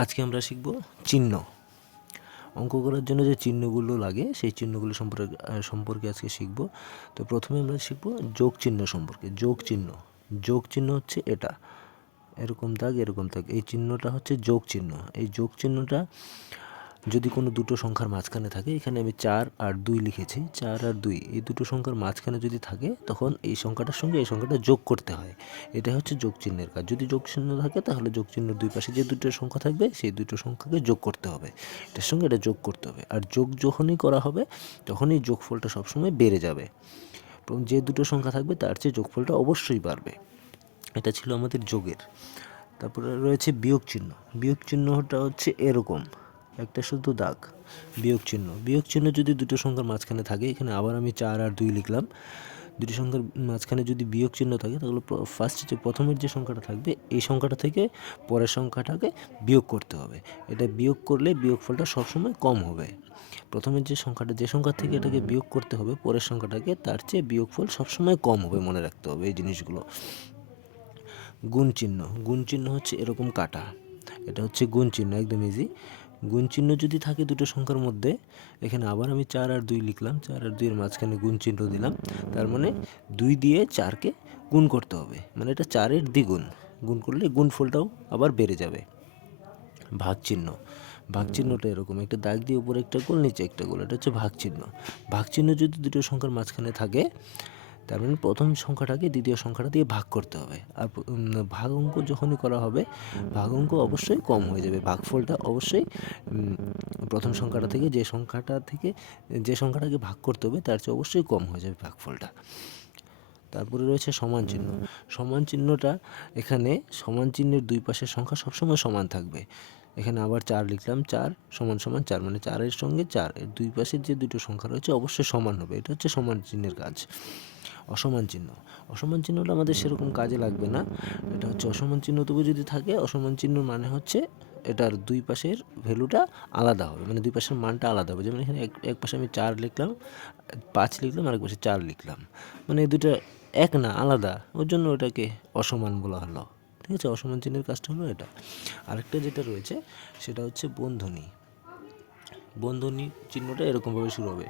আজকে আমরা শিখব চিহ্ন। অঙ্ক করার জন্য যে চিহ্নগুলো লাগে সেই চিহ্নগুলো সম্পর্কে আজকে শিখব। তো প্রথমে আমরা শিখব যোগ চিহ্ন সম্পর্কে। যোগ চিহ্ন হচ্ছে এটা, এরকম দাগ এরকম দাগ, এই চিহ্নটা হচ্ছে যোগ চিহ্ন। এই যোগ চিহ্নটা যদি কোনো দুটো সংখ্যার মাঝখানে থাকে, এখানে আমি 4 আর 2 লিখেছি, 4 আর 2 এই দুটো সংখ্যার মাঝখানে যদি থাকে তখন এই সংখ্যাটার সঙ্গে এই সংখ্যাটা যোগ করতে হয়। এটা হচ্ছে যোগ চিহ্নের কাজ। যদি যোগ চিহ্ন থাকে তাহলে যোগ চিহ্নের দুই পাশে যে দুটো সংখ্যা থাকবে সেই দুটো সংখ্যাকে যোগ করতে হবে, এটার সঙ্গে এটা যোগ করতে হবে। আর যোগ যখনই করা হবে তখনই যোগফলটা সবসময় বেড়ে যাবে, এবং যে দুটো সংখ্যা থাকবে তার চেয়ে যোগফলটা অবশ্যই বাড়বে। এটা ছিল আমাদের যোগের। তারপরে রয়েছে বিয়োগ চিহ্ন। বিয়োগ চিহ্নটা হচ্ছে এরকম একটা শুধু দাগ, বিয়োগ চিহ্ন। বিয়োগ চিহ্ন যদি দুটো সংখ্যার মাঝখানে থাকে, এখানে আবার আমি 4 আর 2 লিখলাম। দুটি সংখ্যার মাঝখানে যদি বিয়োগ চিহ্ন থাকে তাহলে ফার্স্টে যে প্রথমের যে সংখ্যাটা থাকবে এই সংখ্যাটা থেকে পরের সংখ্যাটাকে বিয়োগ করতে হবে। এটা বিয়োগ করলে বিয়োগফলটা সবসময় কম হবে। প্রথমের যে সংখ্যাটা, যে সংখ্যা থেকে এটাকে বিয়োগ করতে হবে পরের সংখ্যাটাকে, তার চেয়ে বিয়োগফল সবসময় কম হবে, মনে রাখতে হবে এই জিনিসগুলো। গুণ চিহ্ন। গুণ চিহ্ন হচ্ছে এরকম কাটা, এটা হচ্ছে গুণ চিহ্ন, একদম ইজি। গুণ চিহ্ন যদি থাকে দুটো সংখ্যার মধ্যে, এখানে আবার আমি 4 আর 2 লিখলাম, 4 আর 2 এর মাঝখানে গুণ চিহ্ন দিলাম। তার মানে 2 দিয়ে 4কে গুণ করতে হবে, মানে এটা 4-এর দ্বিগুণ। গুণ করলে গুণফলটাও আবার বেড়ে যাবে। ভাগ চিহ্ন। ভাগ চিহ্নটা এরকম একটা দাগ দিয়ে উপরে একটা গোল নিচে একটা গোল, এটা হচ্ছে ভাগ চিহ্ন। ভাগ চিহ্ন যদি দুটো সংখ্যার মাঝখানে থাকে, তার মানে প্রথম সংখ্যাটাকে দ্বিতীয় সংখ্যাটা দিয়ে ভাগ করতে হবে। আর ভাগ অঙ্ক যখনই করা হবে, ভাগ অঙ্ক অবশ্যই কম হয়ে যাবে, ভাগফলটা অবশ্যই প্রথম সংখ্যাটা থেকে যে সংখ্যাটাকে ভাগ করতে হবে তার চেয়ে অবশ্যই কম হয়ে যাবে ভাগফলটা। তারপরে রয়েছে সমান চিহ্ন। সমান চিহ্নটা, এখানে সমান চিহ্নের দুই পাশের সংখ্যা সবসময় সমান থাকবে। এখানে আবার 4 লিখলাম, 4 সমান সমান 4, মানে 4-এর সঙ্গে 4 এর দুই পাশের যে দুটো সংখ্যা রয়েছে অবশ্যই সমান হবে, এটা হচ্ছে সমান চিহ্নের কাজ। অসমান চিহ্ন। অসমান চিহ্নটা আমাদের সেরকম কাজে লাগবে না, এটা হচ্ছে অসমান চিহ্ন তবু যদি থাকে, অসমান চিহ্ন মানে হচ্ছে এটার দুই পাশের ভ্যালুটা আলাদা হবে, মানে দুই পাশের মানটা আলাদা হবে। যেমন এখানে এক পাশে আমি 4 লিখলাম, 5 লিখলাম, আরেক পাশে 4 লিখলাম, মানে এই দুটো এক না, আলাদা, ওর জন্য ওটাকে অসমান বলা হলো। ঠিক আছে, অসমান চিহ্নের কাজটা হলো এটা। আরেকটা যেটা রয়েছে সেটা হচ্ছে বন্ধনী। বন্ধনী চিহ্নটা এরকমভাবে শুরু হবে,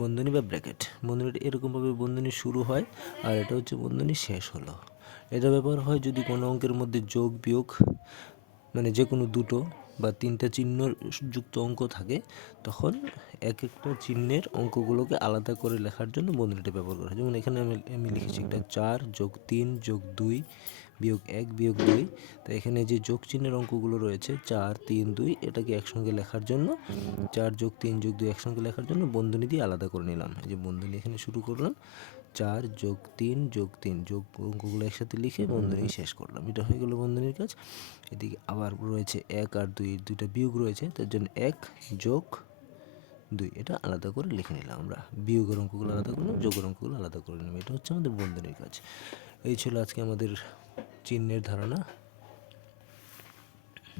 বন্ধনী বা ব্র্যাকেট। বন্ধনীটা এরকমভাবে বন্ধনী শুরু হয়, আর এটা হচ্ছে বন্ধনী শেষ হলো। এটা ব্যবহার হয় যদি কোনো অঙ্কের মধ্যে যোগ বিয়োগ, মানে যে কোনো দুটো বা তিনটা চিহ্ন যুক্ত অঙ্ক থাকে, তখন এক একটা চিহ্নের অঙ্কগুলোকে আলাদা করে লেখার জন্য বন্ধনীটা ব্যবহার করা হয়। যেমন এখানে আমি লিখেছি একটা 4 যোগ 3 যোগ 2 বিয়োগ 1 বিয়োগ 2। তো এখানে যে যোগ চিহ্নের অঙ্কগুলো রয়েছে 4 3 2, এটাকে একসঙ্গে লেখার জন্য, 4 যোগ 3 যোগ 2 একসঙ্গে লেখার জন্য বন্ধনী দিয়ে আলাদা করে নিলাম। এই যে বন্ধনী এখানে শুরু করলাম, 4 যোগ 3 যোগ 3 যোগ, অঙ্কগুলো একসাথে লিখে বন্ধনী শেষ করলাম, এটা হয়ে গেল বন্ধনীর কাজ। এদিকে আবার রয়েছে 1 আর 2, দুইটা বিয়োগ রয়েছে, তার জন্য 1 যোগ 2 এটা আলাদা করে লিখে নিলাম আমরা। বিয়োগের অঙ্কগুলো আলাদা করলাম, যোগের অঙ্কগুলো আলাদা করে নিলাম, এটা হচ্ছে আমাদের বন্ধনীর কাজ। এই ছিল আজকে আমাদের চিহ্নের ধারণা।